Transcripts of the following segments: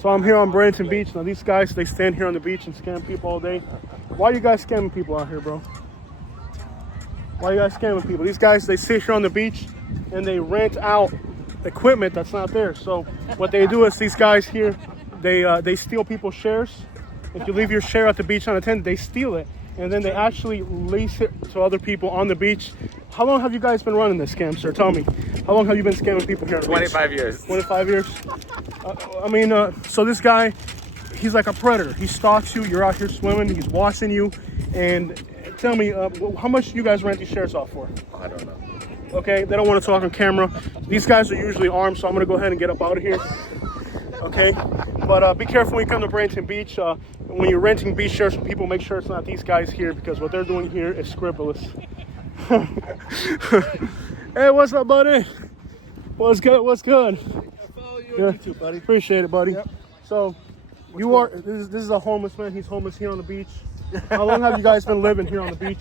So I'm here on Bradenton Beach. Now these guys, they stand here on the beach and scam people all day. Why are you guys scamming people out here, bro? Why are you guys scamming people? These guys, they sit here on the beach and they rent out equipment that's not there. So what they do is these guys here, they steal people's shares. If you leave your share at the beach unattended, they steal it. And then they actually lease it to other people on the beach. How long have you guys been running this scam, sir? Tell me. How long have you been scamming people here on the 25 beach? years. 25 years? So this guy, he's like a predator. He stalks you. You're out here swimming. He's watching you. And tell me, how much do you guys rent these shares off for? I don't know. Okay, they don't want to talk on camera. These guys are usually armed, so I'm going to go ahead and get up out of here. Okay, but be careful when you come to Bradenton Beach. When you're renting beach shares from people, make sure it's not these guys here, because what they're doing here is scrupulous. Hey, what's up, buddy? What's good? What's good? I follow you on YouTube, buddy. Appreciate it, buddy. Yep. So, this is a homeless man. He's homeless here on the beach. How long have you guys been living here on the beach?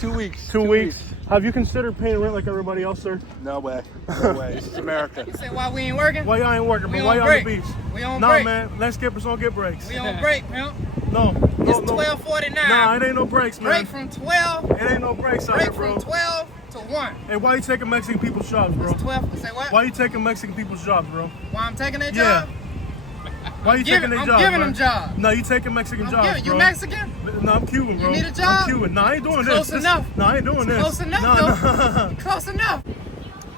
2 weeks. 2 weeks. Have you considered paying rent like everybody else, sir? No way. No way. This is America. You say why we ain't working? Why y'all ain't working? We But why on y'all on the break. beach? We on Nah, break. man. Landscapers don't get breaks. We on break, man. No. It's 12:49. Nah, it ain't no breaks, man. Break from 12. It ain't no breaks out here, Break bro. from 12 to 1. Hey, why you taking Mexican people's jobs, bro? It's 12. Say what? Why you taking Mexican people's jobs, bro? Why I'm taking that Yeah. job? Why you taking their I'm jobs, giving bro? them jobs. No, you taking Mexican I'm jobs, giving, bro. you Mexican? No, I'm Cuban, bro. need a job? I'm Cuban. No, I ain't doing Close this. enough. No, I ain't doing this. Close enough, No. Close enough.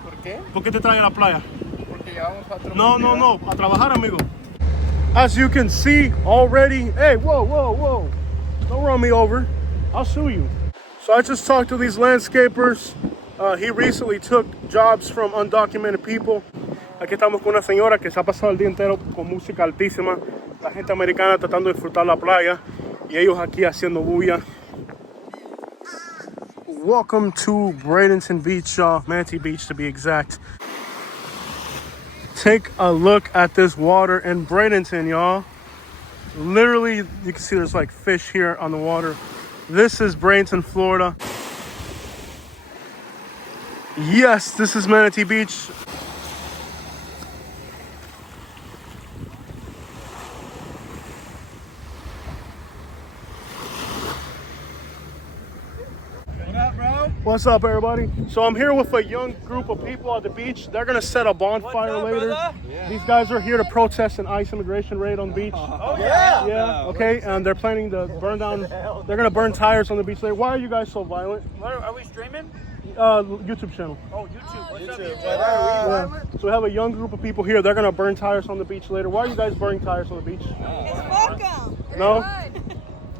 ¿Por qué? ¿Por qué te traen a la playa? Porque llevamos 4 No. A trabajar, amigo. As you can see already, hey, whoa. Don't run me over. I'll sue you. So I just talked to these landscapers. He recently took jobs from undocumented people. Aquí estamos con una señora que se ha pasado el día entero con música altísima. La gente americana tratando de disfrutar la playa. Y ellos aquí haciendo bulla. Welcome to Bradenton Beach, y'all. Manatee Beach to be exact. Take a look at this water in Bradenton, y'all. Literally, you can see there's like fish here on the water. This is Bradenton, Florida. Yes, this is Manatee Beach. What up, bro? What's up, everybody? So I'm here with a young group of people at the beach. They're gonna set a bonfire later. Yeah. These guys are here to protest an ICE immigration raid on the beach. Oh, yeah? Yeah, okay, and they're planning to burn down, they're gonna burn tires on the beach later. Why are you guys so violent? Are we streaming? YouTube channel. Oh, YouTube. What's up, YouTube? Yeah. So we have a young group of people here. They're gonna burn tires on the beach later. Why are you guys burning tires on the beach? It's welcome. No?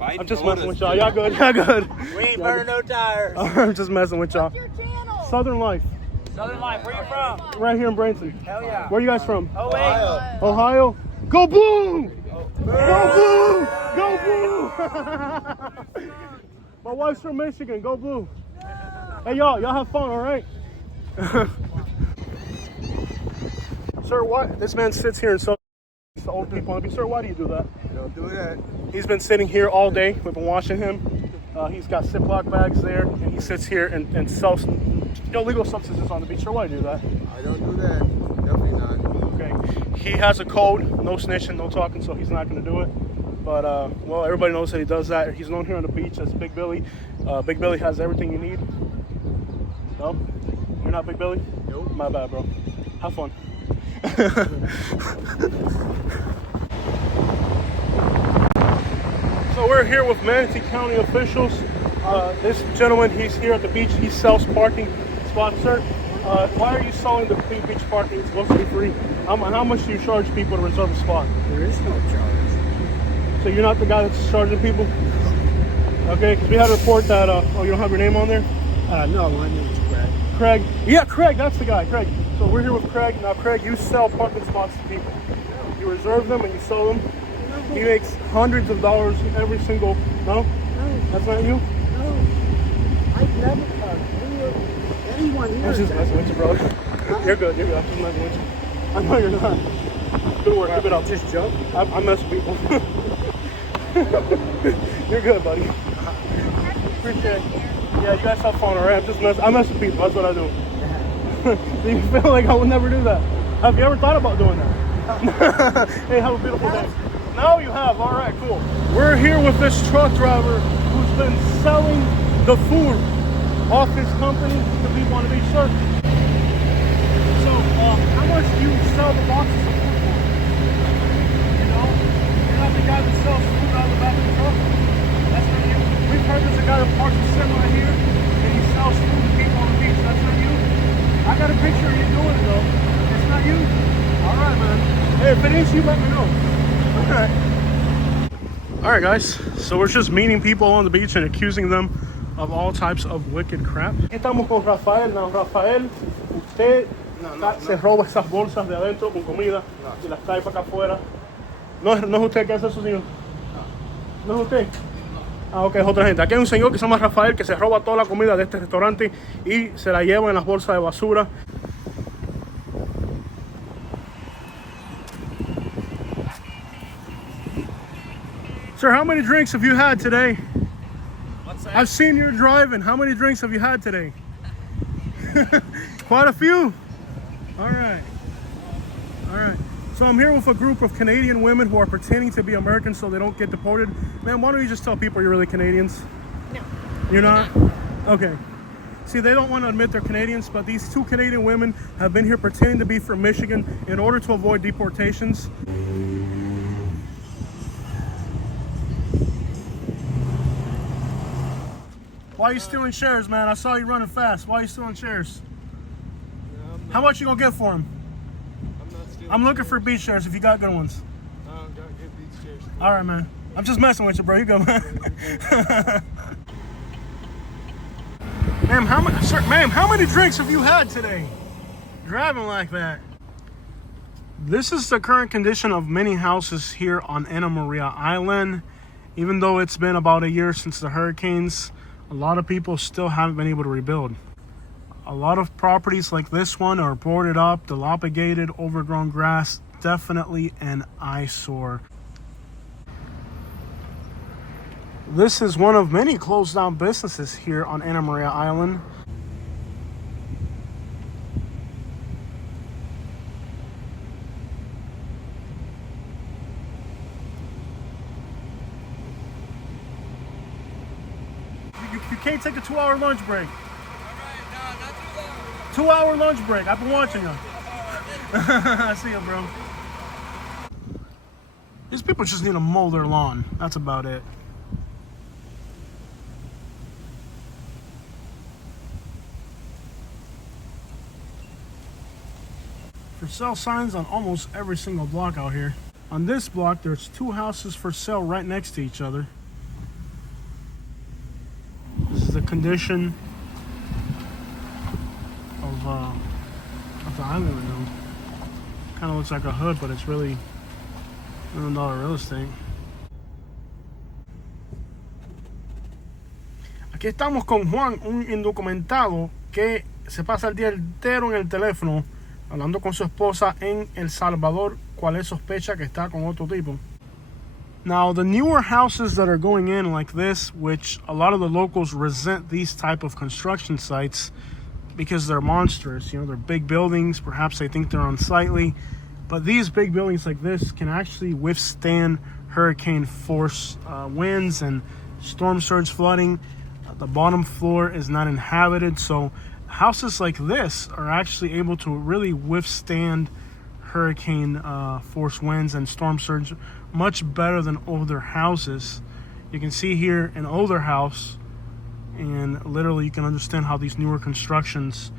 I'm just messing with y'all. Y'all good? Y'all good? We ain't burning no tires. I'm just messing with y'all. What's your channel? Southern Life, Southern Life, where you from? right here in Bradenton. Hell yeah. Where are you guys from? Oh, wait. Ohio. Go Blue! Go Blue! Go Blue! My wife's from Michigan. Go Blue! Hey y'all have fun, all right? Sir, what? This man sits here and sells to old people on the beach. Sir, why do you do that? Don't do that. He's been sitting here all day. We've been watching him. He's got Ziploc bags there, and he sits here and sells illegal substances on the beach. Sir, why do you do that? I don't do that. Definitely not. Okay. He has a code, no snitching, no talking, so he's not going to do it. But, well, everybody knows that he does that. He's known here on the beach as Big Billy. Big Billy has everything you need. No? You're not Big Billy? Nope. My bad, bro. Have fun. So we're here with Manatee County officials. This gentleman, he's here at the beach. He sells parking spots, sir. Why are you selling the beach parking? It's supposed to be free. How much do you charge people to reserve a spot? There is no charge. So you're not the guy that's charging people? Okay, because we had a report that, oh, you don't have your name on there? No, my name is Brad. Craig. Yeah, Craig, that's the guy, Craig. So we're here with Craig. Now, Craig, you sell parking spots to people. You reserve them and you sell them. He makes hundreds of dollars every single, no? That's not you? No, I've never anyone here. I'm just messing with you, bro. You're good. I'm just messing with you. I know you're not. Good work. Keep it up. Just joke. I mess with people. You're good, buddy. Appreciate it. Yeah, you guys have fun, alright? I mess with people. That's what I do. Do you feel like I would never do that? Have you ever thought about doing that? Hey, have a beautiful day. No, you have. All right, cool. We're here with this truck driver who's been selling the food off his company to people on the beach. Sir, so how much do you sell the boxes of food for? You know, you're not the guy that sells food out of the back of the truck. That's not you. We've heard there's a guy that parks a semi here and he sells food to people on the beach. That's not you. I got a picture of you doing it though. It's not you. All right, man. Hey, if it is you, let me know. All right, guys. So we're just meeting people on the beach and accusing them of all types of wicked crap. Estamos con Rafael. Now, Rafael, usted se roba esas bolsas de adentro con comida y las trae para acá afuera. No es usted que hace eso, señor. No es usted. Ah, ok, es otra gente. Aquí hay un señor que se llama Rafael que se roba toda la comida de este restaurante y se la lleva en las bolsas de basura. Sir, how many drinks have you had today? What's that? I've seen you driving. How many drinks have you had today? Quite a few. All right. All right. So I'm here with a group of Canadian women who are pretending to be Americans so they don't get deported. Man, why don't you just tell people you're really Canadians? No. You're not? Okay. See, they don't want to admit they're Canadians, but these two Canadian women have been here pretending to be from Michigan in order to avoid deportations. Why are you stealing shares, man? I saw you running fast. Why are you stealing shares? How much you gonna get for them? I'm not stealing. I'm looking for beach shares if you got good ones. I don't got good beach chairs. All right, man. I'm just messing with you, bro. You go, man. Ma'am, how many drinks have you had today? Driving like that. This is the current condition of many houses here on Anna Maria Island. Even though it's been about a year since the hurricanes, a lot of people still haven't been able to rebuild. A lot of properties like this one are boarded up, dilapidated, overgrown grass, definitely an eyesore. This is one of many closed down businesses here on Anna Maria Island. You can't take a 2-hour lunch break. 2-hour lunch break. I've been watching you. I see you, bro. These people just need to mow their lawn. That's about it. For sale signs on almost every single block out here. On this block, there's 2 houses for sale right next to each other. This is the condition of the island right now. Kind of looks like a hood, but it's really $1 million real estate. Aquí estamos con Juan, un indocumentado que se pasa el día entero en el teléfono hablando con su esposa en El Salvador, cual es sospecha que está con otro tipo. Now, the newer houses that are going in like this, which a lot of the locals resent these type of construction sites because they're monstrous. You know, they're big buildings. Perhaps they think they're unsightly. But these big buildings like this can actually withstand hurricane force winds and storm surge flooding. The bottom floor is not inhabited. So houses like this are actually able to really withstand hurricane force winds and storm surge much better than older houses. You can see here an older house, and literally you can understand how these newer constructions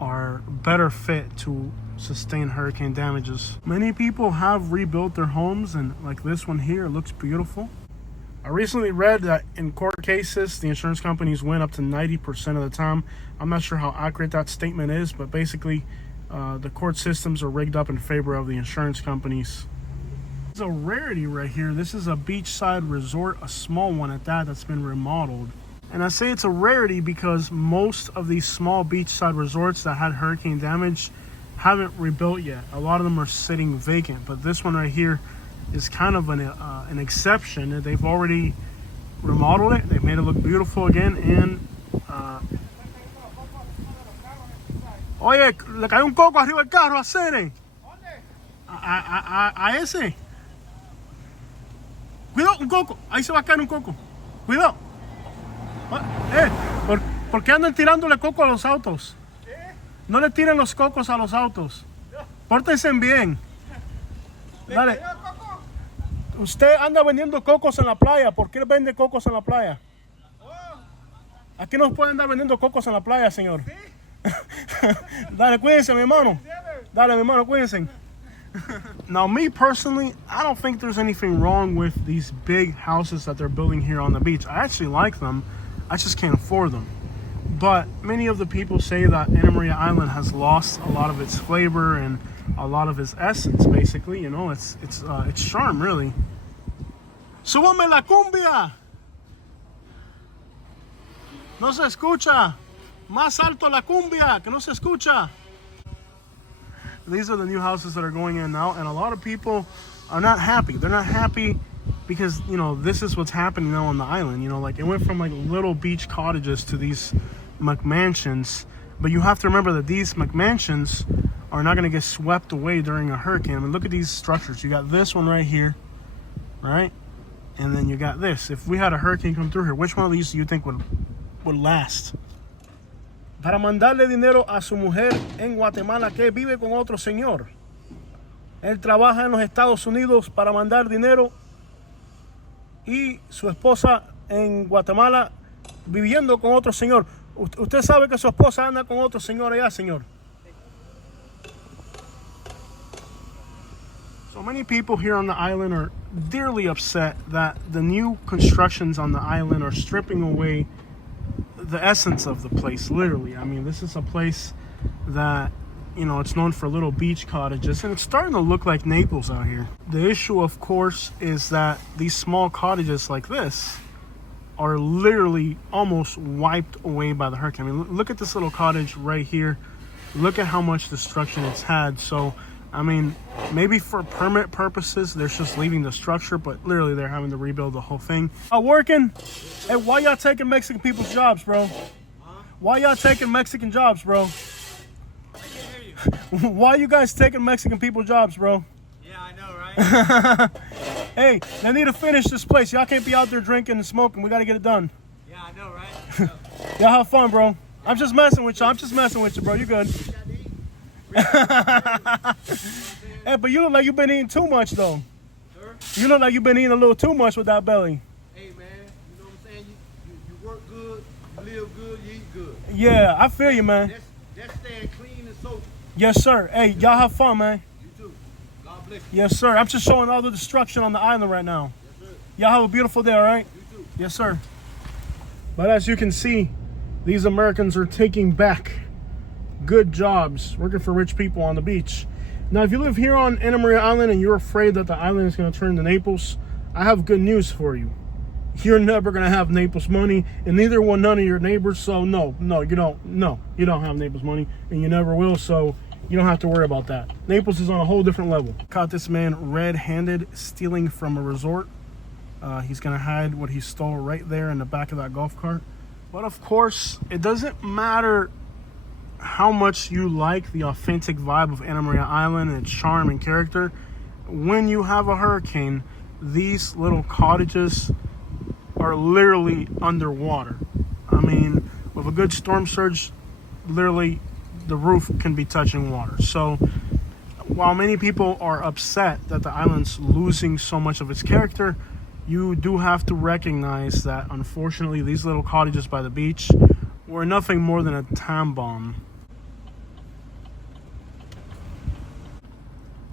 are better fit to sustain hurricane damages. Many people have rebuilt their homes, and like this one here, it looks beautiful. I recently read that in court cases, the insurance companies win up to 90% of the time. I'm not sure how accurate that statement is, but basically the court systems are rigged up in favor of the insurance companies. It's a rarity right here. This is a beachside resort, a small one at that, that's been remodeled. And I say it's a rarity because most of these small beachside resorts that had hurricane damage haven't rebuilt yet. A lot of them are sitting vacant, but this one right here is kind of an exception. They've already remodeled it. They've made it look beautiful again. And oye, le cayó un coco arriba del carro a Cene. a ese. Cuidado, un coco. Ahí se va a caer un coco. Cuidado. ¿Por qué andan tirándole coco a los autos? No le tiren los cocos a los autos. Pórtense bien. Dale. Usted anda vendiendo cocos en la playa. ¿Por qué vende cocos en la playa? Aquí no pueden andar vendiendo cocos en la playa, señor. Dale, cuídense, mi hermano. Dale, mi hermano, cuídense. Now, me personally, I don't think there's anything wrong with these big houses that they're building here on the beach. I actually like them. I just can't afford them. But many of the people say that Anna Maria Island has lost a lot of its flavor and a lot of its essence, basically. You know, its charm, really. ¡Súbame la cumbia! No se escucha. Más alto la cumbia, que no se escucha. These are the new houses that are going in now, and a lot of people are not happy. They're not happy because, you know, this is what's happening now on the island. You know, like it went from like little beach cottages to these McMansions. But you have to remember that these McMansions are not going to get swept away during a hurricane. I mean, look at these structures. You got this one right here, right? And then you got this. If we had a hurricane come through here, which one of these do you think would last? Para mandarle dinero a su mujer en Guatemala que vive con otro señor. Él trabaja en los Estados Unidos para mandar dinero y su esposa en Guatemala viviendo con otro señor. Usted sabe que su esposa anda con otro señor allá, señor. So many people here on the island are dearly upset that the new constructions on the island are stripping away the essence of the place, literally. I mean, this is a place that, you know, it's known for little beach cottages, and it's starting to look like Naples out here. The issue, of course, is that these small cottages like this are literally almost wiped away by the hurricane. I mean, look at this little cottage right here. Look at how much destruction it's had. So, I mean, maybe for permit purposes, they're just leaving the structure, but literally they're having to rebuild the whole thing. Working? Hey, why y'all taking Mexican people's jobs, bro? Why y'all taking Mexican jobs, bro? I can't hear you. Why you guys taking Mexican people's jobs, bro? Yeah, I know, right? Hey, they need to finish this place. Y'all can't be out there drinking and smoking. We got to get it done. Yeah, I know, right? Y'all have fun, bro. I'm just messing with you. I'm just messing with you, bro. You good. Hey, but you look like you've been eating too much, though. Sir? You look like you've been eating a little too much with that belly. Hey, man, you know what I'm saying? You work good, you live good, you eat good. Yeah, I feel you, man. That's staying clean and sober. Yes, sir. Hey, y'all have fun, man. You too. God bless you. Yes, sir. I'm just showing all the destruction on the island right now. Yes, sir. Y'all have a beautiful day, all right? You too. Yes, sir. But as you can see, these Americans are taking back good jobs, working for rich people on the beach. Now, if you live here on Anna Maria Island and you're afraid that the island is going to turn into Naples, I have good news for you. You're never going to have Naples money, and neither will none of your neighbors. So no, you don't have Naples money, and you never will. So you don't have to worry about that. Naples is on a whole different level. Caught this man red-handed stealing from a resort. He's going to hide what he stole right there in the back of that golf cart. But of course, it doesn't matter how much you like the authentic vibe of Anna Maria Island and its charm and character. When you have a hurricane, these little cottages are literally underwater. I mean, with a good storm surge, literally the roof can be touching water. So while many people are upset that the island's losing so much of its character, you do have to recognize that unfortunately these little cottages by the beach were nothing more than a time bomb.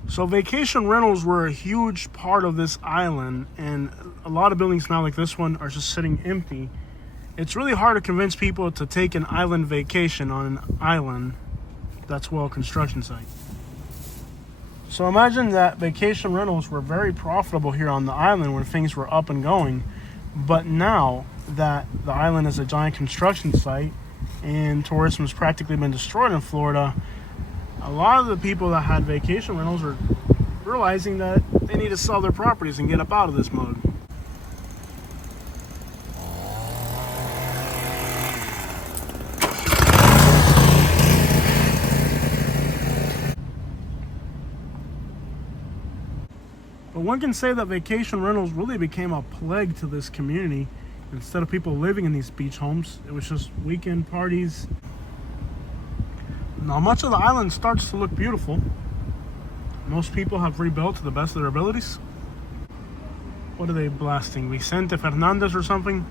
So vacation rentals were a huge part of this island, and a lot of buildings now like this one are just sitting empty. It's really hard to convince people to take an island vacation on an island that's well construction site. So imagine that vacation rentals were very profitable here on the island when things were up and going, but now that the island is a giant construction site and tourism has practically been destroyed in Florida, a lot of the people that had vacation rentals are realizing that they need to sell their properties and get up out of this mode. But one can say that vacation rentals really became a plague to this community. Instead of people living in these beach homes, it was just weekend parties. Now much of the island starts to look beautiful. Most people have rebuilt to the best of their abilities. What are they blasting? Vicente Fernandez or something?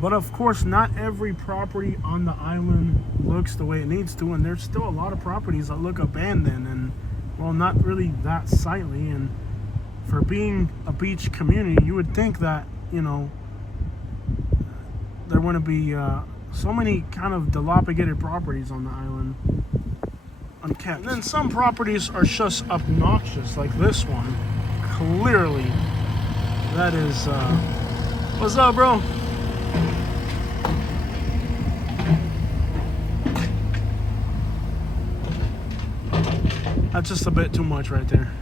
But of course, not every property on the island looks the way it needs to, and there's still a lot of properties that look abandoned and, well, not really that sightly. And for being a beach community, you would think that, you know, there wouldn't be so many kind of dilapidated properties on the island unkept. And then some properties are just obnoxious, like this one. Clearly, that is, what's up, bro? That's just a bit too much right there.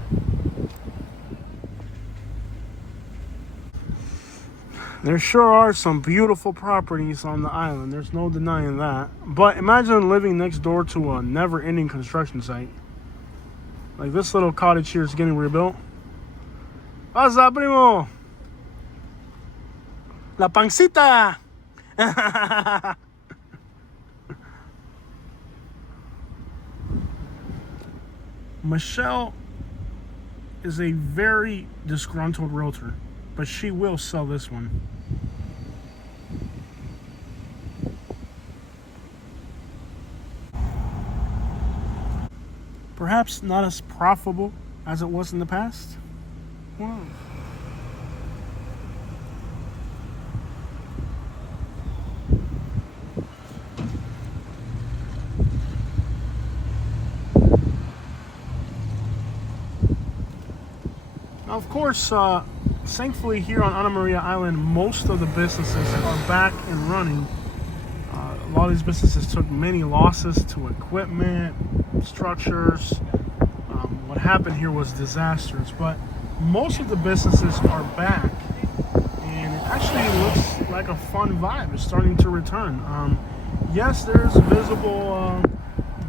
There sure are some beautiful properties on the island. There's no denying that. But imagine living next door to a never-ending construction site. Like this little cottage here is getting rebuilt. What's up, primo? La pancita! Michelle is a very disgruntled realtor, but she will sell this one. Perhaps not as profitable as it was in the past. Wow. Now, of course, thankfully here on Ana Maria Island, most of the businesses are back and running. A lot of these businesses took many losses to equipment, structures. What happened here was disastrous, but most of the businesses are back, and it actually looks like a fun vibe is starting to return. Yes, there's visible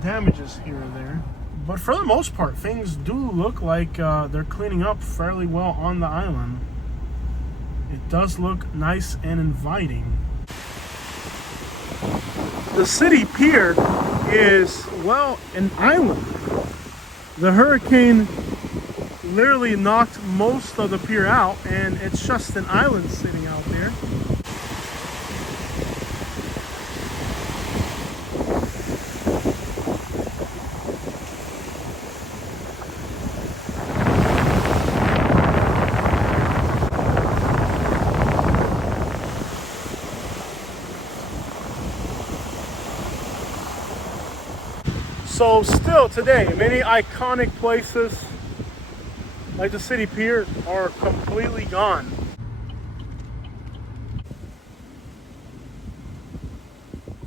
damages here and there, but for the most part, things do look like they're cleaning up fairly well on the island. It does look nice and inviting. The city pier is, well, an island. The hurricane literally knocked most of the pier out, and it's just an island sitting out there. So still today, many iconic places like the city pier are completely gone.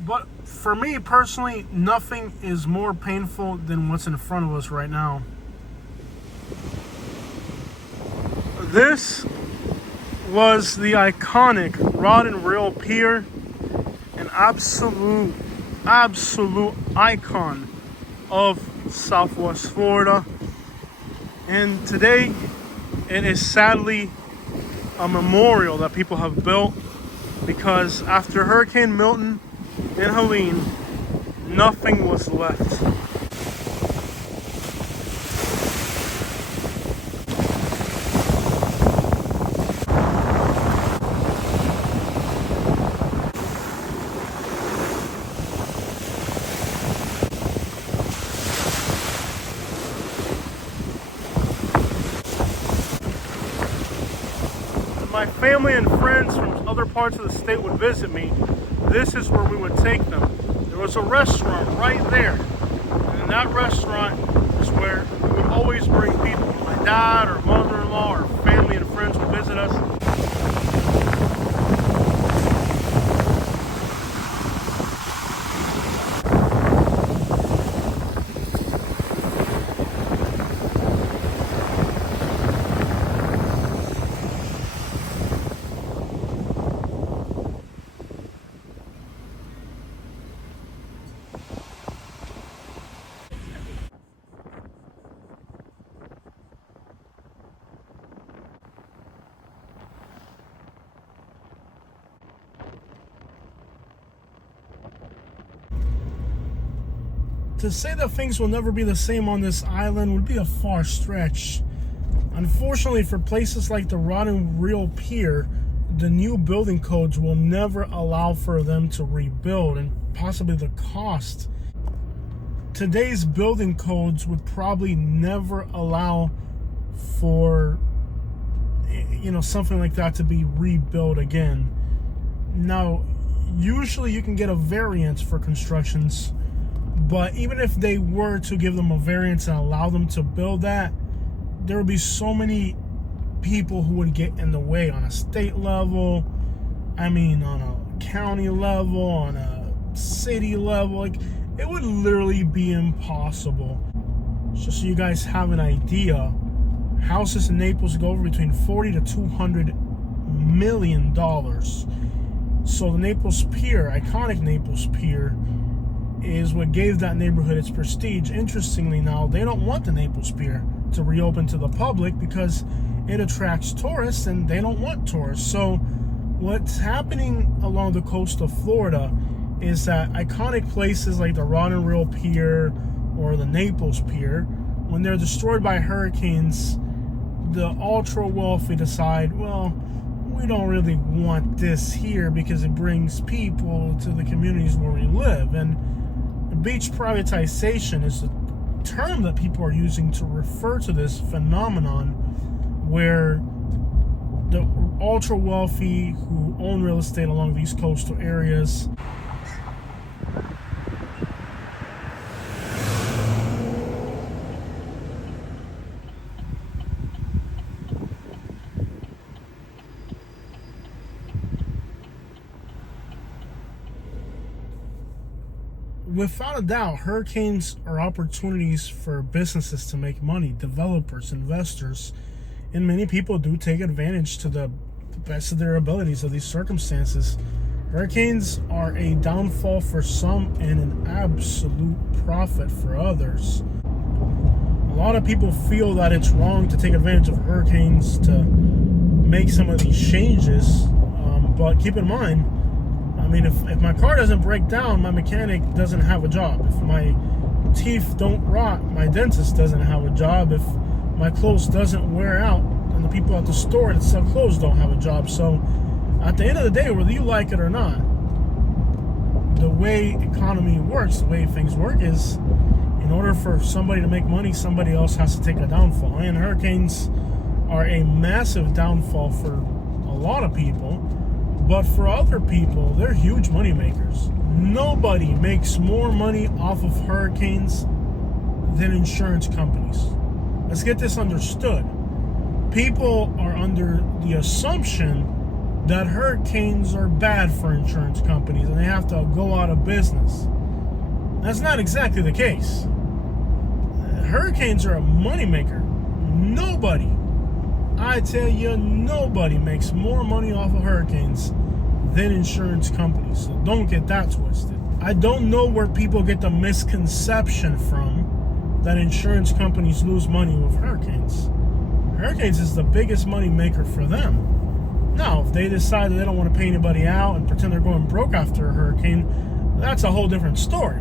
But for me personally, nothing is more painful than what's in front of us right now. This was the iconic rod and reel pier, an absolute icon of Southwest Florida, and today it is sadly a memorial that people have built, because after Hurricane Milton and Helene, nothing was left. My family and friends from other parts of the state would visit me, this is where we would take them. There was a restaurant right there, and in that restaurant is where we would always bring people. My dad or mother-in-law or family and friends would visit us. to say that things will never be the same on this island would be a far stretch. Unfortunately, for places like the Rotten Reel Pier, the new building codes will never allow for them to rebuild, and possibly the cost. Today's building codes would probably never allow for, you know, something like that to be rebuilt again. Now, usually you can get a variance for constructions, but even if they were to give them a variance and allow them to build that, there would be so many people who would get in the way on a state level, I mean on a county level, on a city level. Like, it would literally be impossible. Just so you guys have an idea, houses in Naples go over between $40 to $200 million. So the Naples Pier, iconic Naples Pier, is what gave that neighborhood its prestige. Interestingly, now they don't want the Naples Pier to reopen to the public because it attracts tourists, and they don't want tourists. So what's happening along the coast of Florida is that iconic places like the Rotten Reel Pier or the Naples Pier, when they're destroyed by hurricanes, the ultra wealthy decide, well, we don't really want this here because it brings people to the communities where we live. And beach privatization is the term that people are using to refer to this phenomenon, where the ultra wealthy who own real estate along these coastal areas without a doubt, hurricanes are opportunities for businesses to make money, developers, investors, and many people do take advantage to the best of their abilities of these circumstances. Hurricanes are a downfall for some and an absolute profit for others. A lot of people feel that it's wrong to take advantage of hurricanes to make some of these changes, but keep in mind, I mean, if my car doesn't break down, my mechanic doesn't have a job. If my teeth don't rot, my dentist doesn't have a job. If my clothes doesn't wear out, and the people at the store that sell clothes don't have a job. So at the end of the day, whether you like it or not, the way economy works, the way things work is, in order for somebody to make money, somebody else has to take a downfall. And hurricanes are a massive downfall for a lot of people. But for other people, they're huge money makers. Nobody makes more money off of hurricanes than insurance companies. Let's get this understood. People are under the assumption that hurricanes are bad for insurance companies and they have to go out of business. That's not exactly the case. Hurricanes are a money maker. Nobody, I tell you, nobody makes more money off of hurricanes than insurance companies. So don't get that twisted. I don't know where people get the misconception from that insurance companies lose money with hurricanes. Hurricanes is the biggest money maker for them. Now, if they decide that they don't want to pay anybody out and pretend they're going broke after a hurricane, that's a whole different story.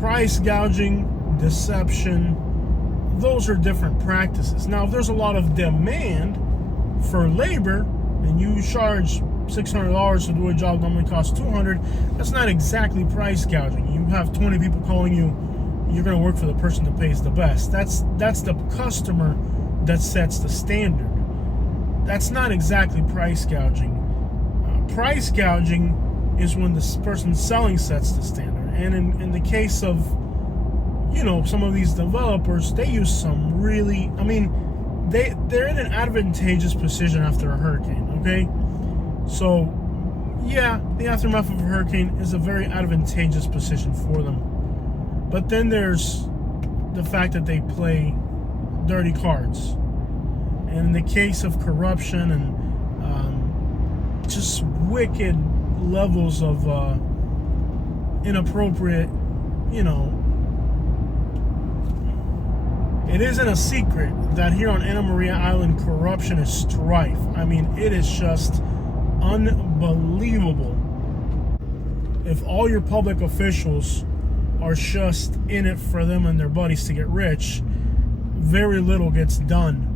Price gouging, deception, those are different practices. Now, if there's a lot of demand for labor and you charge $600 to do a job that normally costs $200, that's not exactly price gouging. You have 20 people calling you, you're going to work for the person that pays the best. That's the customer that sets the standard. That's not exactly price gouging. Price gouging is when the person selling sets the standard. And in the case of, you know, some of these developers, they use some really, I mean, they're in an advantageous position after a hurricane, okay? So, yeah, the aftermath of a hurricane is a very advantageous position for them. But then there's the fact that they play dirty cards. And in the case of corruption and just wicked levels of inappropriate, you know, it isn't a secret that here on Anna Maria Island, corruption is strife. I mean, it is just unbelievable. If all your public officials are just in it for them and their buddies to get rich, very little gets done